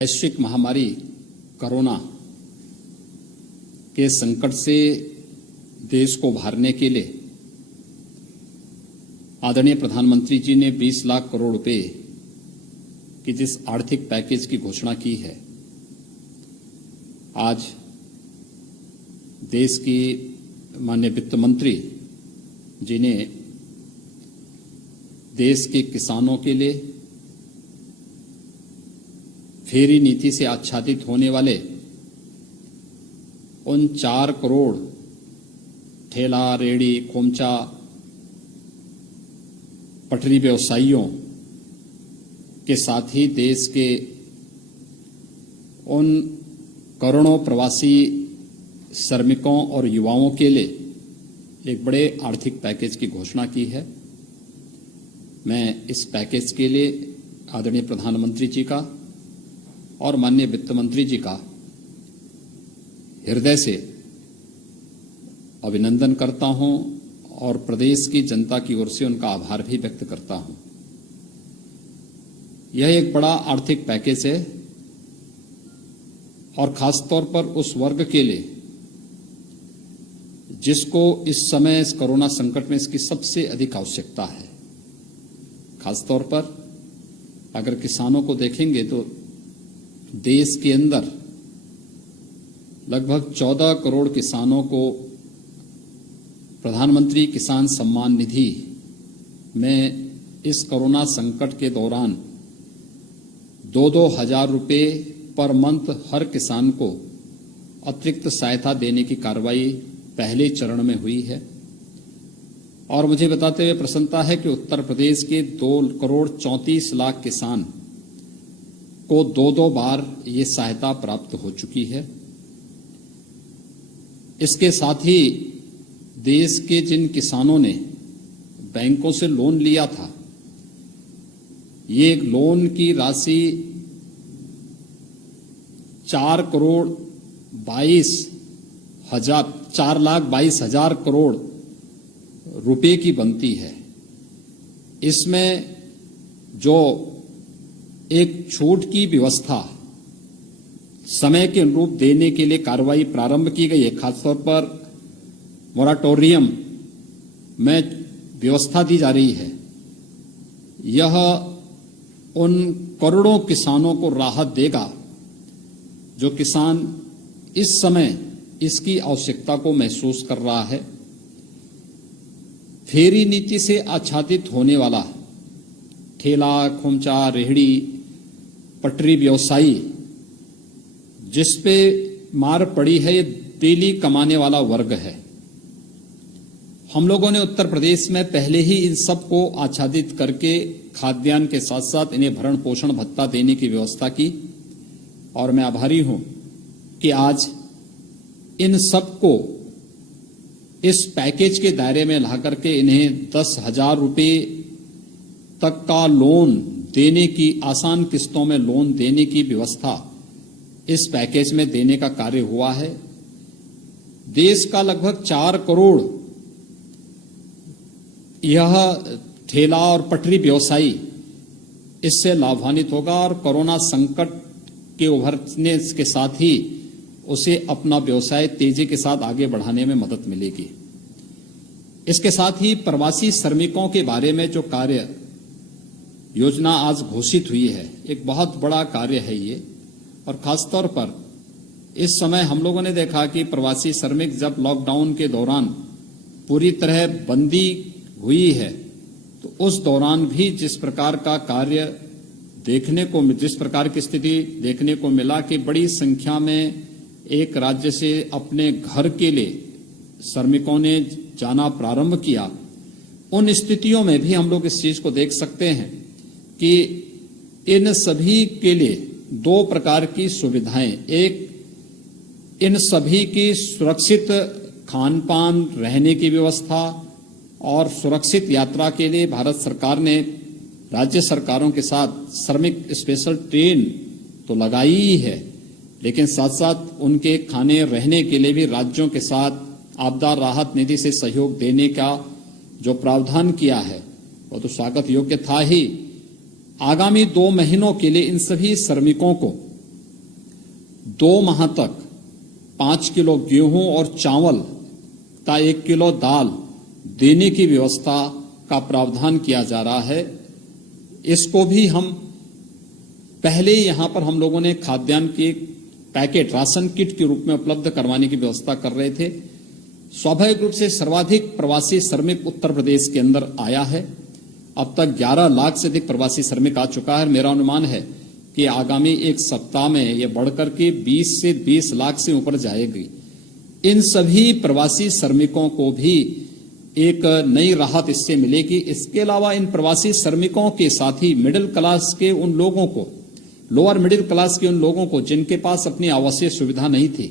वैश्विक महामारी कोरोना के संकट से देश को उभारने के लिए आदरणीय प्रधानमंत्री जी ने 20 लाख करोड़ रुपए की जिस आर्थिक पैकेज की घोषणा की है, आज देश की माननीय वित्त मंत्री जी ने देश के किसानों के लिए फेरी नीति से आच्छादित होने वाले उन 4 करोड़ ठेला, रेहड़ी, खोमचा, पटरी व्यवसायियों के साथ ही देश के उन करोड़ों प्रवासी श्रमिकों और युवाओं के लिए एक बड़े आर्थिक पैकेज की घोषणा की है। मैं इस पैकेज के लिए आदरणीय प्रधानमंत्री जी का और माननीय वित्त मंत्री जी का हृदय से अभिनंदन करता हूं और प्रदेश की जनता की ओर से उनका आभार भी व्यक्त करता हूं। यह एक बड़ा आर्थिक पैकेज है और खासतौर पर उस वर्ग के लिए जिसको इस समय इस कोरोना संकट में इसकी सबसे अधिक आवश्यकता है। खासतौर पर अगर किसानों को देखेंगे तो देश के अंदर लगभग 14 करोड़ किसानों को प्रधानमंत्री किसान सम्मान निधि में इस कोरोना संकट के दौरान 2-2 हजार रुपये पर मंथ हर किसान को अतिरिक्त सहायता देने की कार्रवाई पहले चरण में हुई है। और मुझे बताते हुए प्रसन्नता है कि उत्तर प्रदेश के 2 करोड़ 34 लाख किसान को 2-2 बार ये सहायता प्राप्त हो चुकी है। इसके साथ ही देश के जिन किसानों ने बैंकों से लोन लिया था, ये लोन की राशि 4,22,000 करोड़ रुपए की बनती है। इसमें जो एक छूट की व्यवस्था समय के अनुरूप देने के लिए कार्रवाई प्रारंभ की गई है। खासतौर पर मोराटोरियम में व्यवस्था दी जा रही है। यह उन करोड़ों किसानों को राहत देगा जो किसान इस समय इसकी आवश्यकता को महसूस कर रहा है। फेरी नीति से आच्छादित होने वाला ठेला, खोमचा, रेहड़ी, पटरी व्यवसायी जिस पे मार पड़ी है, ये डेली कमाने वाला वर्ग है। हम लोगों ने उत्तर प्रदेश में पहले ही इन सबको आच्छादित करके खाद्यान्न के साथ साथ इन्हें भरण पोषण भत्ता देने की व्यवस्था की और मैं आभारी हूं कि आज इन सबको इस पैकेज के दायरे में ला करके इन्हें 10,000 रुपये तक का लोन देने की, आसान किस्तों में लोन देने की व्यवस्था इस पैकेज में देने का कार्य हुआ है। देश का लगभग 4 करोड़ यह ठेला और पटरी व्यवसायी इससे लाभान्वित होगा और कोरोना संकट के उभरने के साथ ही उसे अपना व्यवसाय तेजी के साथ आगे बढ़ाने में मदद मिलेगी। इसके साथ ही प्रवासी श्रमिकों के बारे में जो कार्य योजना आज घोषित हुई है, एक बहुत बड़ा कार्य है ये। और खासतौर पर इस समय हम लोगों ने देखा कि प्रवासी श्रमिक जब लॉकडाउन के दौरान पूरी तरह बंदी हुई है, तो उस दौरान भी जिस प्रकार का कार्य देखने को, जिस प्रकार की स्थिति देखने को मिला कि बड़ी संख्या में एक राज्य से अपने घर के लिए श्रमिकों ने जाना प्रारंभ किया, उन स्थितियों में भी हम लोग इस चीज को देख सकते हैं कि इन सभी के लिए 2 प्रकार की सुविधाएं, एक इन सभी की सुरक्षित खान पान, रहने की व्यवस्था और सुरक्षित यात्रा के लिए भारत सरकार ने राज्य सरकारों के साथ श्रमिक स्पेशल ट्रेन तो लगाई ही है, लेकिन साथ साथ उनके खाने रहने के लिए भी राज्यों के साथ आपदा राहत निधि से सहयोग देने का जो प्रावधान किया है वो तो स्वागत योग्य था ही। आगामी 2 महीनों के लिए इन सभी श्रमिकों को 2 माह तक 5 किलो गेहूं और चावल तथा 1 किलो दाल देने की व्यवस्था का प्रावधान किया जा रहा है। इसको भी हम पहले यहां पर हम लोगों ने खाद्यान्न के पैकेट राशन किट के रूप में उपलब्ध करवाने की व्यवस्था कर रहे थे। स्वाभाविक रूप से सर्वाधिक प्रवासी श्रमिक उत्तर प्रदेश के अंदर आया है। अब तक 11 लाख से अधिक प्रवासी श्रमिक आ चुका है। मेरा अनुमान है कि आगामी एक सप्ताह में यह बढ़कर के 20 से 20 लाख से ऊपर जाएगी। इन सभी प्रवासी श्रमिकों को भी एक नई राहत इससे मिलेगी। इसके अलावा इन प्रवासी श्रमिकों के साथ ही मिडिल क्लास के उन लोगों को, लोअर मिडिल क्लास के उन लोगों को जिनके पास अपनी आवासीय सुविधा नहीं थी,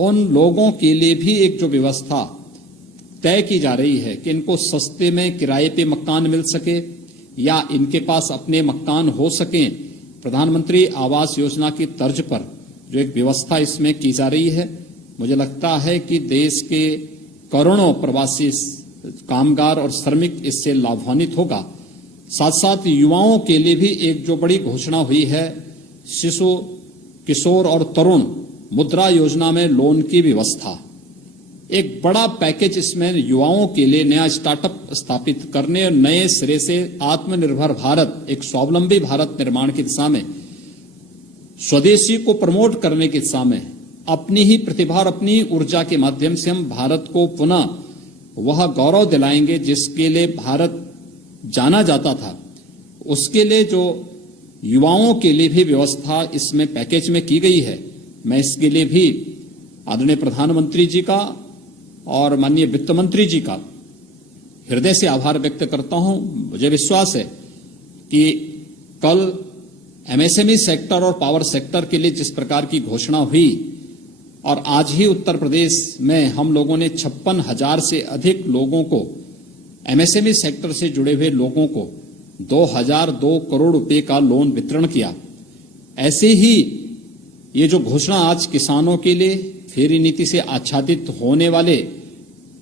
उन लोगों के लिए भी एक जो व्यवस्था तय की जा रही है कि इनको सस्ते में किराए पे मकान मिल सके या इनके पास अपने मकान हो सके, प्रधानमंत्री आवास योजना की तर्ज पर जो एक व्यवस्था इसमें की जा रही है, मुझे लगता है कि देश के करोड़ों प्रवासी कामगार और श्रमिक इससे लाभान्वित होगा। साथ साथ युवाओं के लिए भी एक जो बड़ी घोषणा हुई है, शिशु, किशोर और तरुण मुद्रा योजना में लोन की व्यवस्था, एक बड़ा पैकेज इसमें युवाओं के लिए नया स्टार्टअप स्थापित करने और नए सिरे से आत्मनिर्भर भारत, एक स्वावलंबी भारत निर्माण की दिशा में, स्वदेशी को प्रमोट करने की दिशा में, अपनी ही प्रतिभा और अपनी ऊर्जा के माध्यम से हम भारत को पुनः वह गौरव दिलाएंगे जिसके लिए भारत जाना जाता था। उसके लिए जो युवाओं के लिए भी व्यवस्था इसमें पैकेज में की गई है, मैं इसके लिए भी आदरणीय प्रधानमंत्री जी का और माननीय वित्त मंत्री जी का हृदय से आभार व्यक्त करता हूं। मुझे विश्वास है कि कल एमएसएमई सेक्टर और पावर सेक्टर के लिए जिस प्रकार की घोषणा हुई और आज ही उत्तर प्रदेश में हम लोगों ने 56,000 से अधिक लोगों को, एमएसएमई सेक्टर से जुड़े हुए लोगों को 2,002 करोड़ रुपए का लोन वितरण किया। ऐसे ही ये जो घोषणा आज किसानों के लिए, फेरी नीति से आच्छादित होने वाले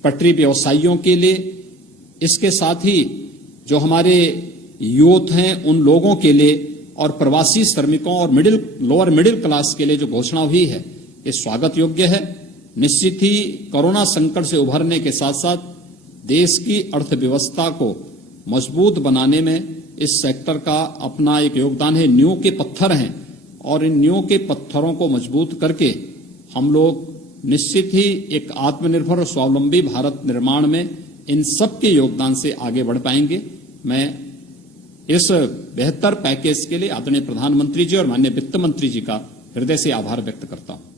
पटरी व्यवसायियों के लिए, इसके साथ ही जो हमारे यूथ हैं उन लोगों के लिए और प्रवासी श्रमिकों और लोअर मिडिल क्लास के लिए जो घोषणा हुई है, ये स्वागत योग्य है। निश्चित ही कोरोना संकट से उभरने के साथ साथ देश की अर्थव्यवस्था को मजबूत बनाने में इस सेक्टर का अपना एक योगदान है। नींव के पत्थर हैं और इन नींव के पत्थरों को मजबूत करके हम लोग निश्चित ही एक आत्मनिर्भर और स्वावलंबी भारत निर्माण में इन सब के योगदान से आगे बढ़ पाएंगे। मैं इस बेहतर पैकेज के लिए आदरणीय प्रधानमंत्री जी और माननीय वित्त मंत्री जी का हृदय से आभार व्यक्त करता हूं।